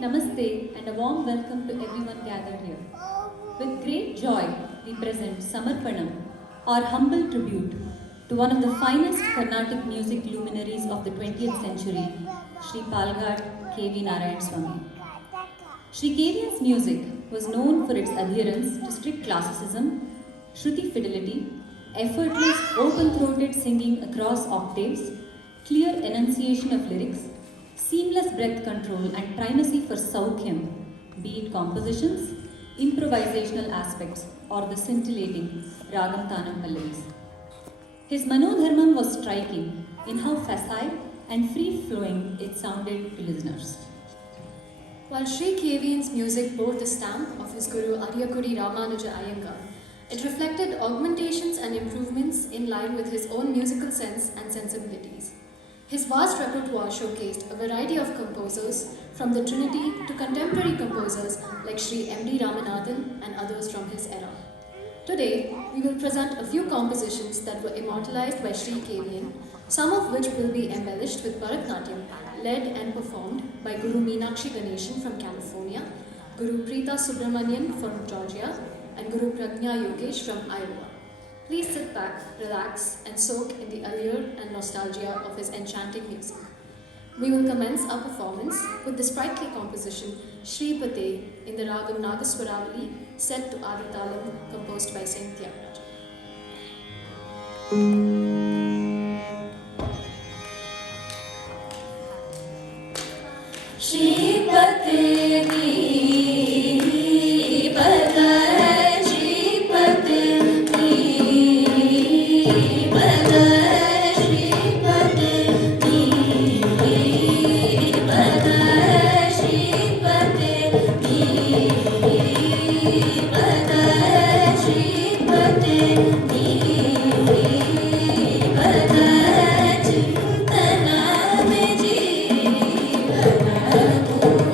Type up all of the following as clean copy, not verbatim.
Namaste and a warm welcome to everyone gathered here. With great joy, we present Samarpanam, our humble tribute to one of the finest Carnatic music luminaries of the 20th century, Sri Palghat K.V. Narayan Swami. Sri K.V.'s music was known for its adherence to strict classicism, Shruti fidelity, effortless open-throated singing across octaves, clear enunciation of lyrics, seamless breath control and primacy for Saukhyam, be it compositions, improvisational aspects or the scintillating Ragam Tanam Pallavis. His Manodharmam was striking in how facile and free-flowing it sounded to listeners. While Sri Kevian's music bore the stamp of his guru Ariyakudi Ramanuja Iyengar, it reflected augmentations and improvements in line with his own musical sense and sensibilities. His vast repertoire showcased a variety of composers, from the Trinity to contemporary composers like Sri M.D. Ramanathan and others from his era. Today, we will present a few compositions that were immortalized by Sri Kevian, some of which will be embellished with Bharatnatyam, led and performed by Guru Meenakshi Ganeshan from California, Guru Preeta Subramanian from Georgia, and Guru Pragnya Yogesh from Iowa. Please sit back, relax, and soak in the allure and nostalgia of his enchanting music. We will commence our performance with the sprightly composition Shri Pate in the Ragam Nagaswaravali, set to Adi Talam, composed by Saint Tyagaraja. Shri Pate Thank you.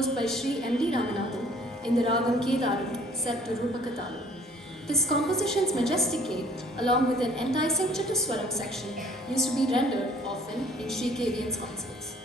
composed by Sri M.D. Ramanathan in the Ragam Kedaru, set to Rupaka Talu. This composition's majestic gait, along with an enticing Chattuswaram section, used to be rendered often in Sri Kevian's concerts.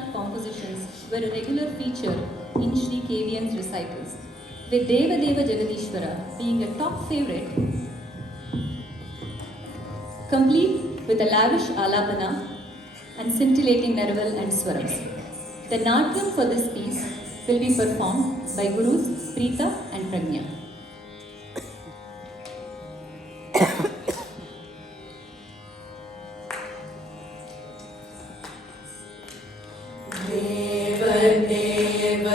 Carnatic compositions were a regular feature in Sri KVN's recitals, with Deva Deva Jagadishwara being a top favorite, complete with a lavish alapana and scintillating Naraval and Swarams. The Natyam for this piece will be performed by Gurus Preeta and Pragnya. देव देव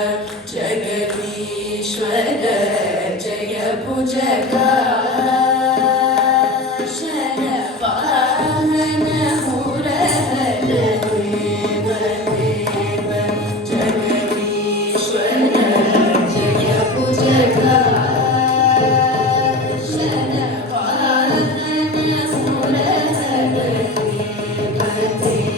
जगदीश्वर जय भुजगाशन वाहन मुरहर देव देव जगदीश्वर जय भुजगाशन वाहन मुरहर देव देव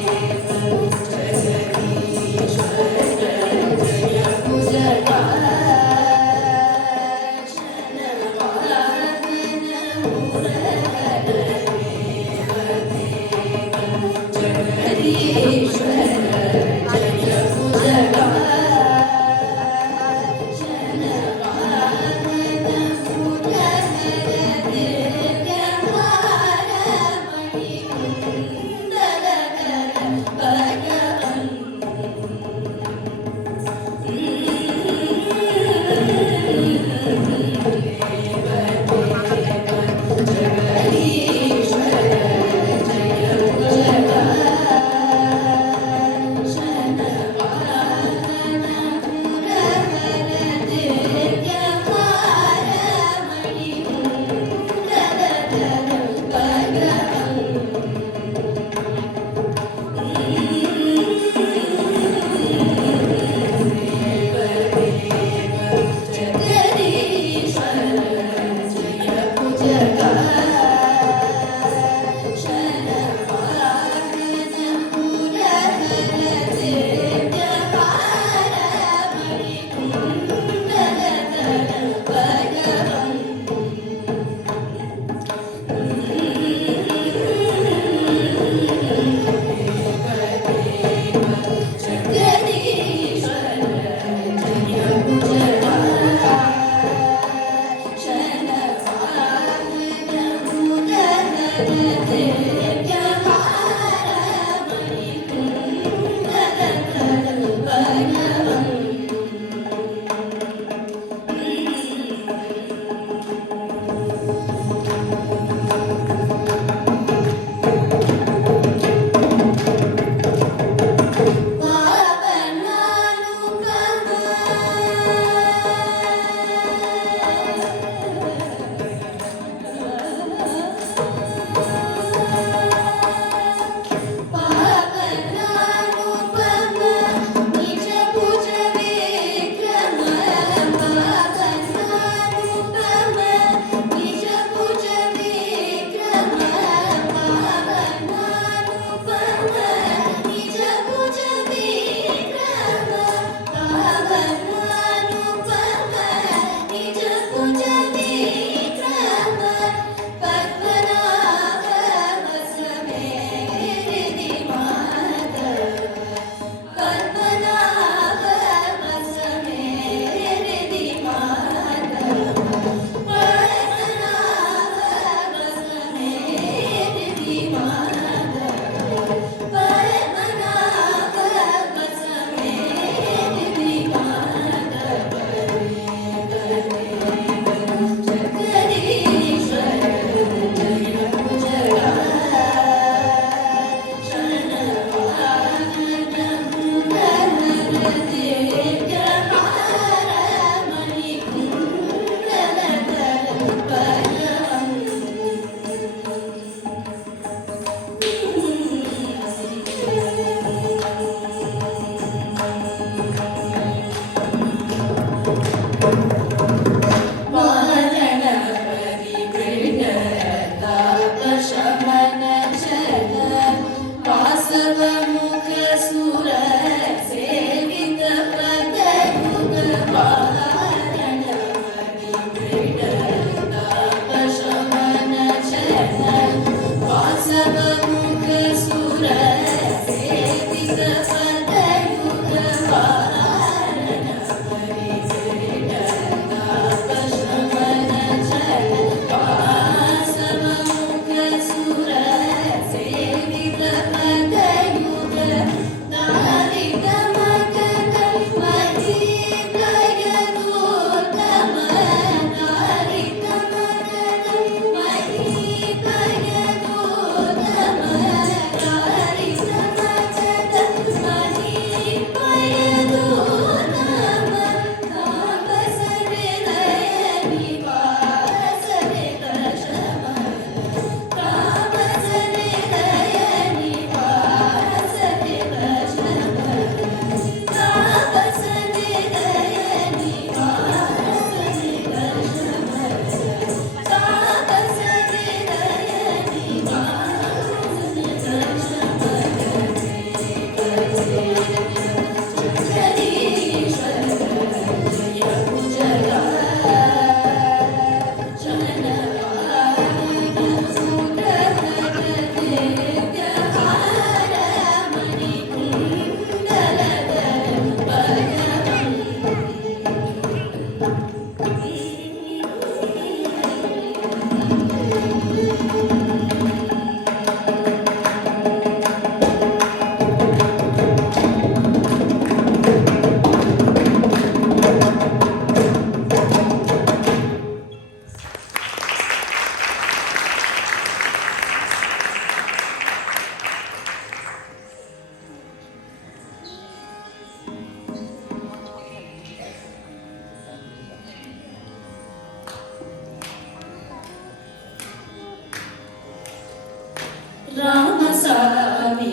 ராமசாமி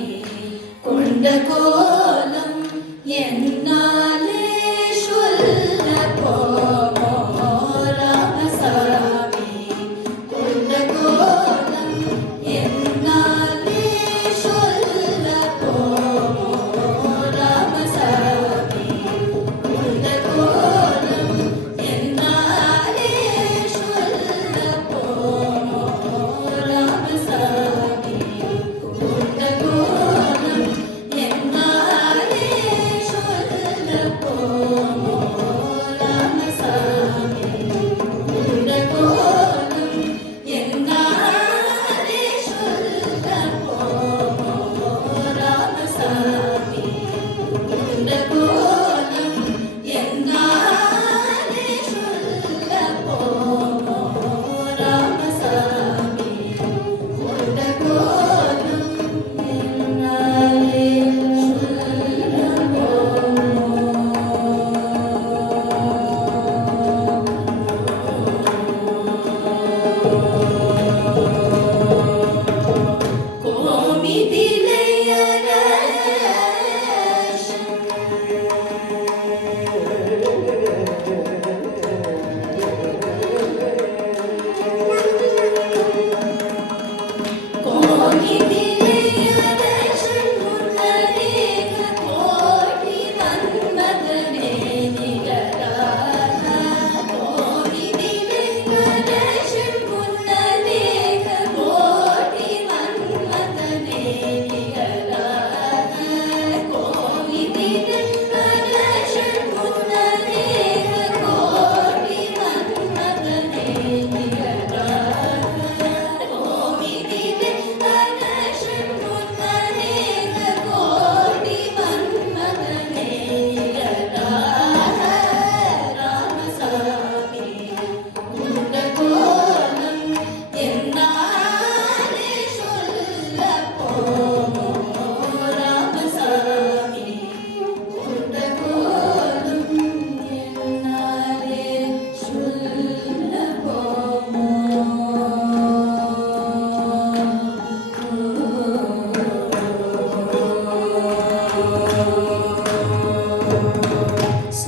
கொண்ட கோலம் என்னாலே சொல்ல போமோ ராமசாமி கொண்ட கோலம் என்னாலே சொல்ல போமோ ராமசாமி கொண்ட கோலம் என்னாலே சொல்ல போமோ ராமசாமி கொண்ட கோலம் என்னாலே சொல்ல போமோ ராமசாமி கொண்ட கோலம் என்னாலே சொல்ல போமோ ராமசாமி கொண்ட கோலம் என்னாலே சொல்ல போமோ ராமசாமி கொண்ட கோலம் என்னாலே சொல்ல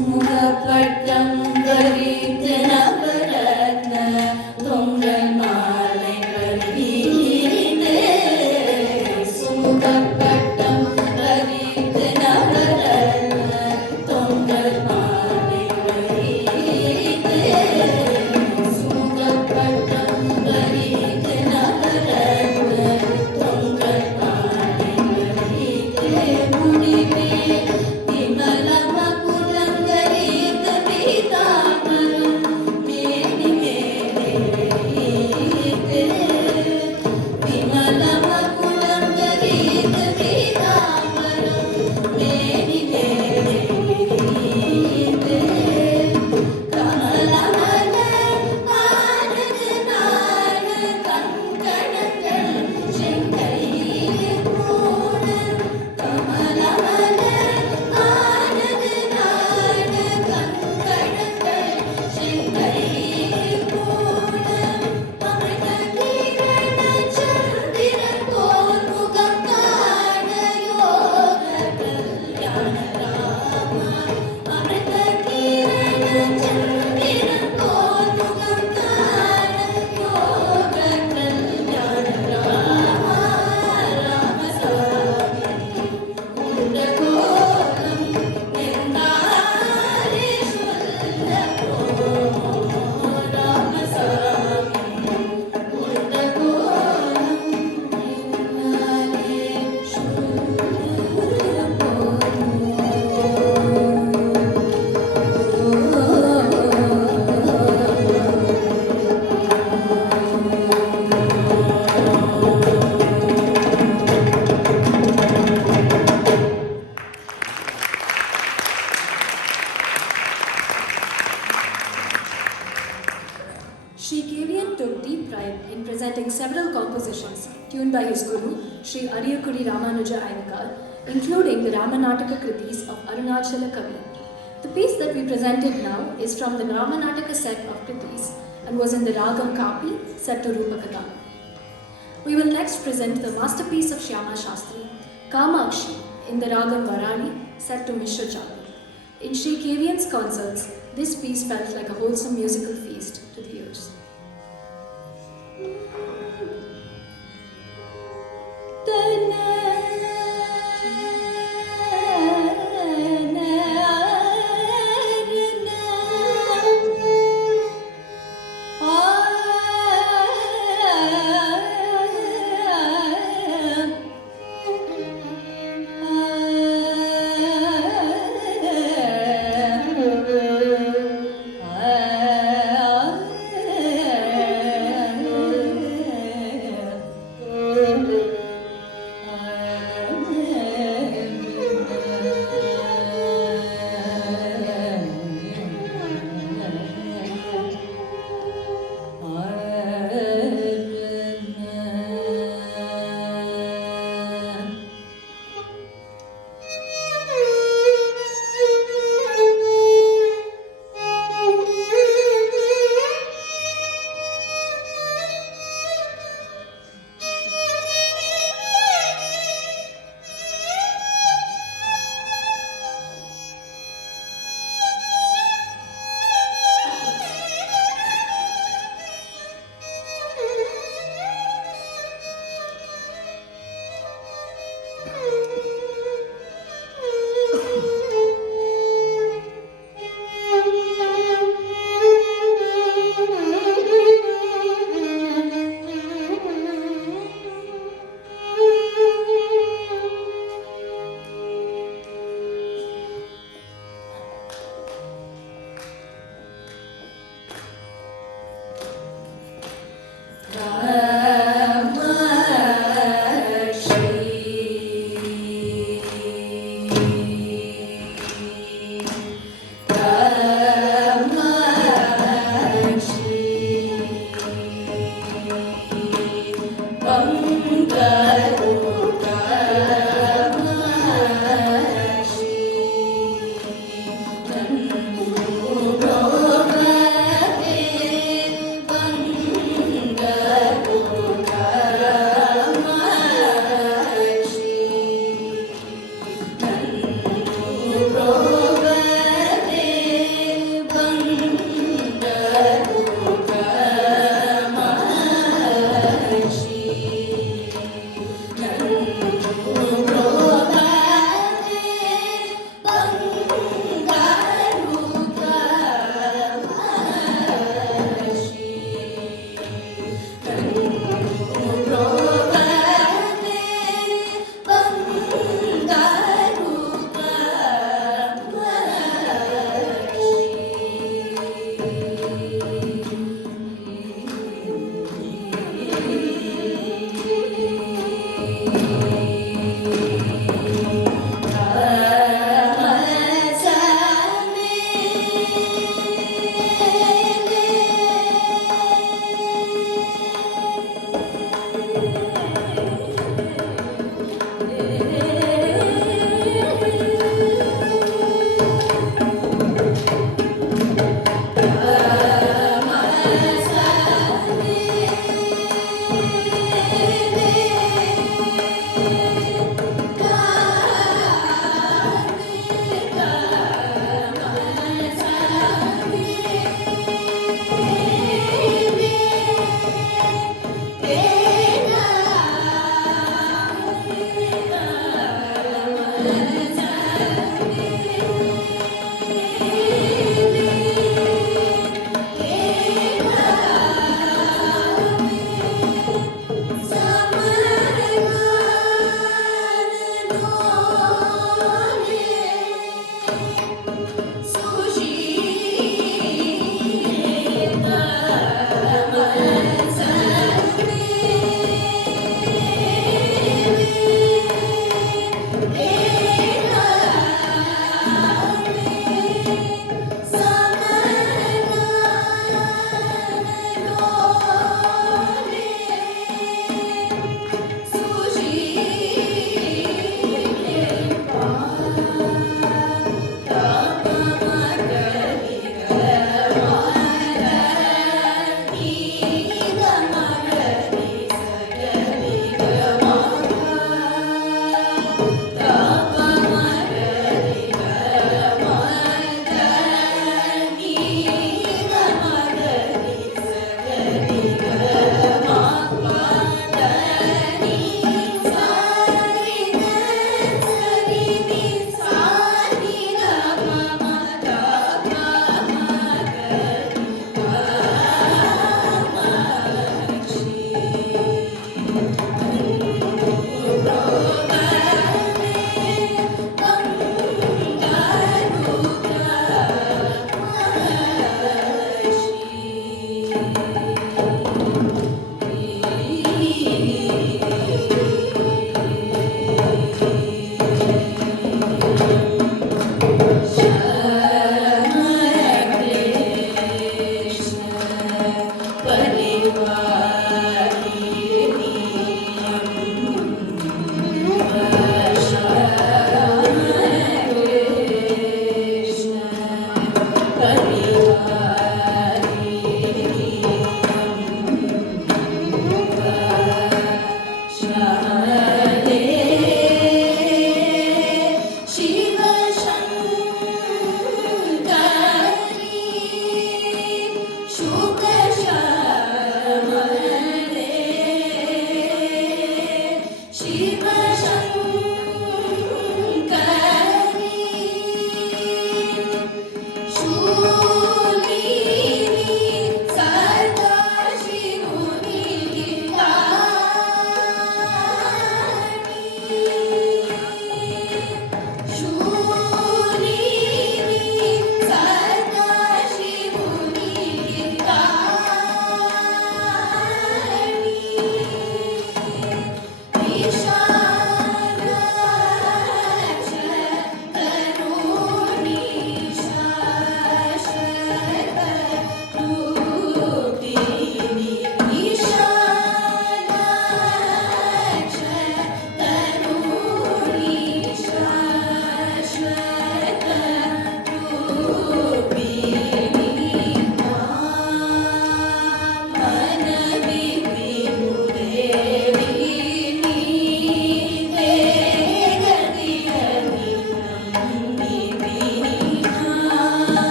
சுமுகப்பட்டம் தரித்து நவரத்ன தொங்கல் மாலை வருவீரே சுமுகப்பட்டம் தரித்து நவரத்ன தொங்கல் மாலை வருவீரே சுமுகப்பட்டம் தரித்து நவரத்ன தொங்கல் மாலை வருவீரே முடிவே Sri Kevian took deep pride in presenting several compositions tuned by his guru, Sri Ariyakudi Ramanuja Iyengar, including the Ramanataka Kritis of Arunachala Kavi. The piece that we presented now is from the Ramanataka set of Kritis and was in the Ragam Kapi set to Rupakadam. We will next present the masterpiece of Shyama Shastri, Kamakshi, in the Ragam Varani, set to Mishra Chalu. In Sri Kevian's concerts, this piece felt like a wholesome musical feast to the ears.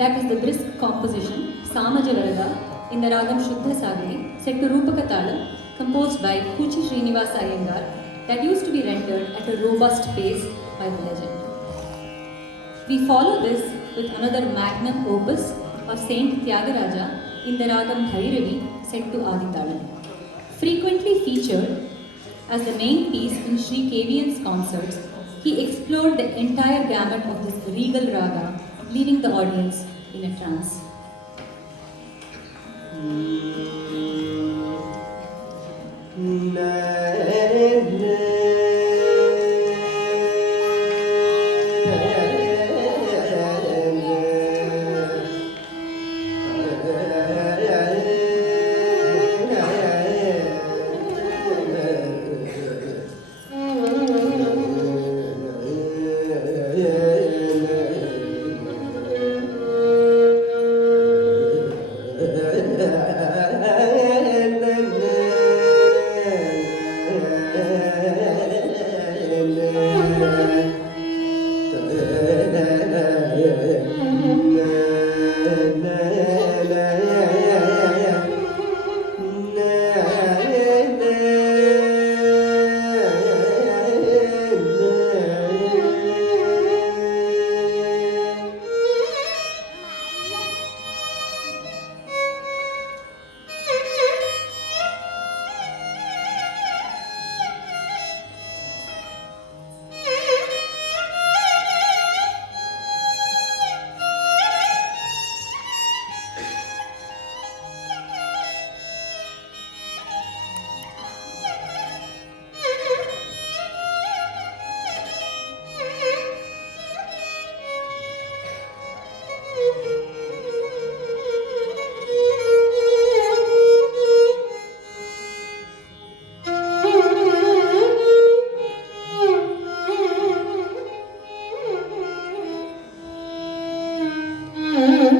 That was the brisk composition Samaja Varaga in the Ragam Shuddha Sagani, set to Rupaka Talam, composed by Kuchi Srinivasa Iyengar, that used to be rendered at a robust pace by the legend. We follow this with another magnum opus of Saint Tyagaraja in the Ragam Bhairavi, set to Aditalam. Frequently featured as the main piece in Sri Kevian's concerts, he explored the entire gamut of this regal raga, leaving the audience in a trance. Janani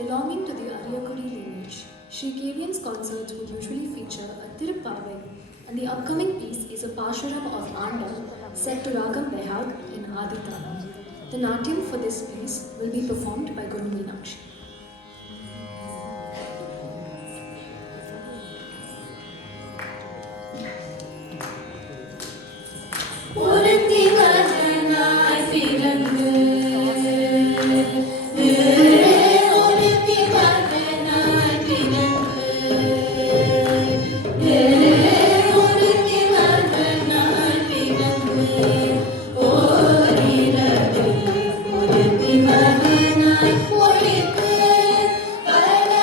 Belonging to the Ariyakudi lineage, Sri Kevian's concerts would usually feature a Tirupavai, and the upcoming piece is a Pashuram of Andal set to Ragam Behag in Aditana. The Natyam for this piece will be performed by Guru Meenakshi. ஒருத்தி மகனாய் பிறந்து ஒருத்தி மகனாய் பிறந்து ஒருத்தி மகனாய் பிறந்து ஓரிரவு ஒருத்தி மகனாய் ஒளிக்கு வளர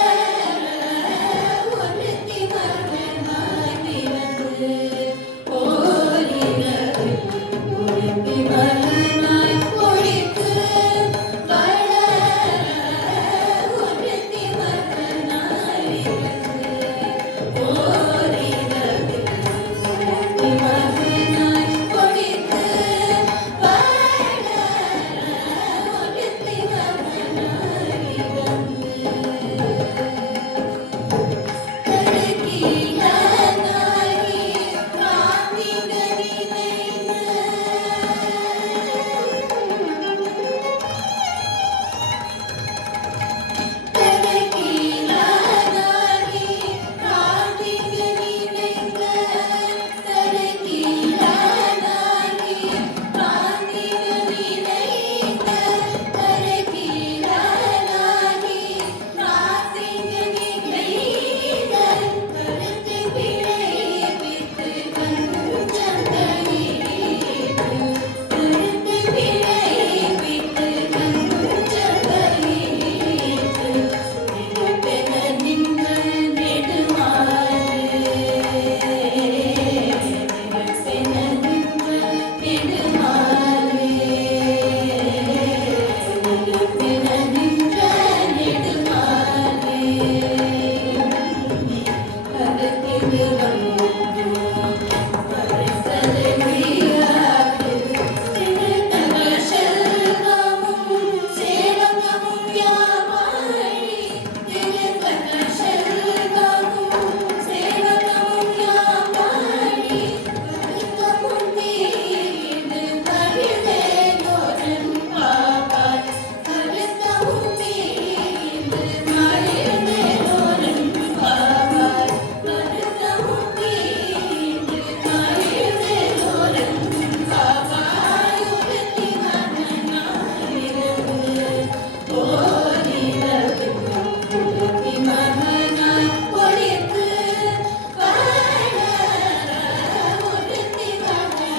ஒருத்தி மகனாய் பிறந்து ஓரிரவு ஒருத்தி மகனாய் ஒளிக்கு வளர ஒருத்தி மகனாய் பிறந்து ஓரிரவு ஒருத்தி மகனாய் ஒளிக்கு வளர ஒருத்தி மகனாய்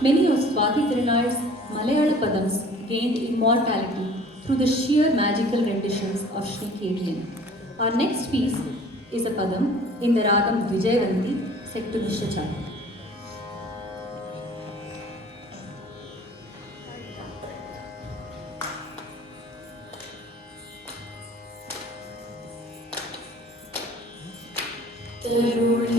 Many of Swati Tirunal's Malayalam padams gained immortality through the sheer magical renditions of Sri Kevian. Our next piece is a padam in the ragam Vijayavanti set to Nishachara. Thank you.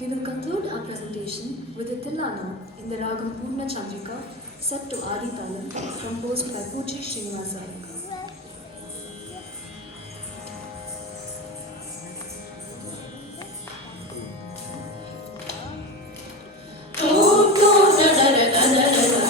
We will conclude our presentation with a Tillano in the Ragam Purna Chandrika, set to Adi Talam, composed by Pujji Srinivasa Iyengar. Da da da da da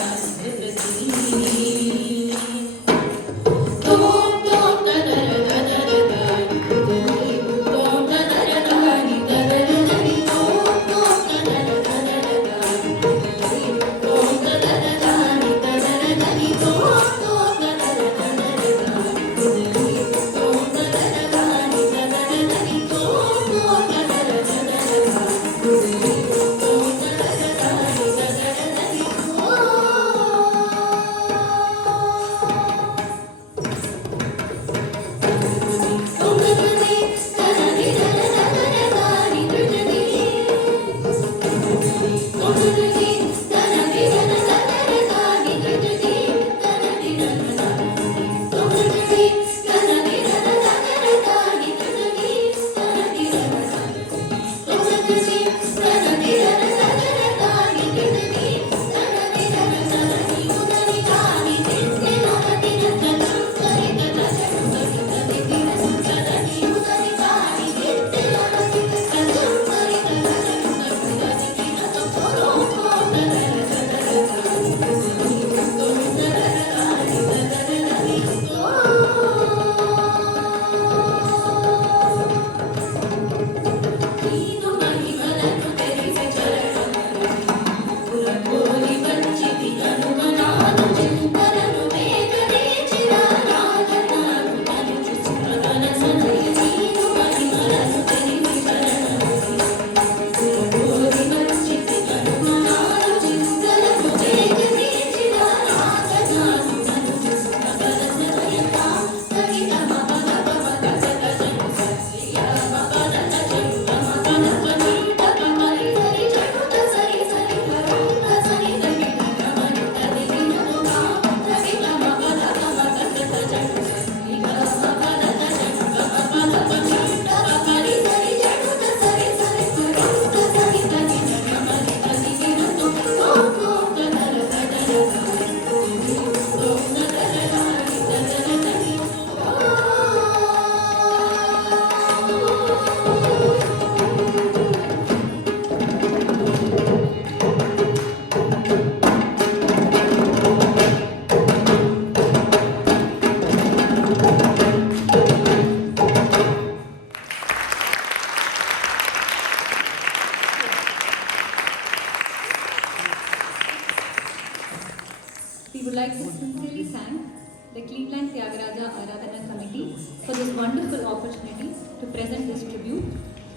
opportunity to present this tribute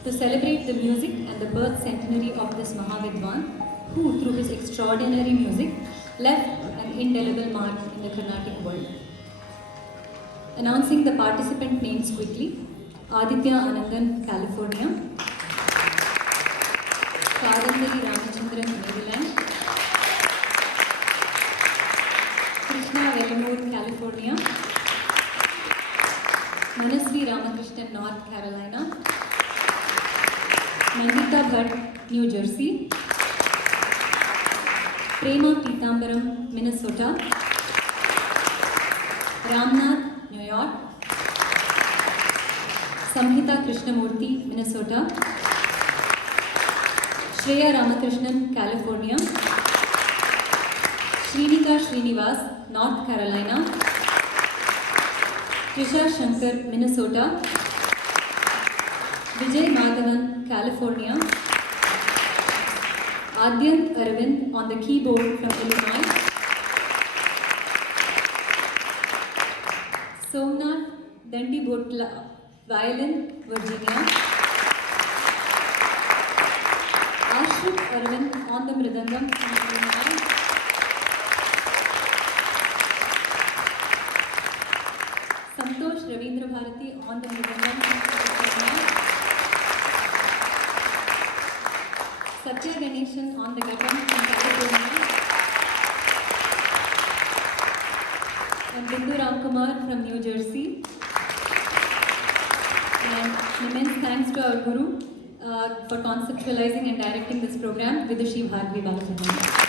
to celebrate the music and the birth centenary of this Mahavidwan, who, through his extraordinary music, left an indelible mark in the Carnatic world. Announcing the participant names quickly: Aditya Anandan, California; Kadambari Ramachandran, Maryland; Krishna Velamur, California; Manasvi Ramakrishnan, North Carolina; Nandita Bhatt, New Jersey; Prema Pitambaram, Minnesota; Ramnath, New York; Samhita Krishnamurthy, Minnesota; Shreya Ramakrishnan, California; Srinika Srinivas, North Carolina; Trisha Shankar, Minnesota; Vijay Madhavan, California; Adyant Arvind on the keyboard from Illinois; Somnath Dandibotla, violin, Virginia; Ashrik Arvind on the mridangam from Illinois; Santosh Ravindra Bharati on the mridangam from Illinois; Satya Ganeshan on the ghatam from California; and Bindu Ramkumar from New Jersey. And immense thanks to our Guru for conceptualizing and directing this program, Vidushi Bhargavi Balachandran.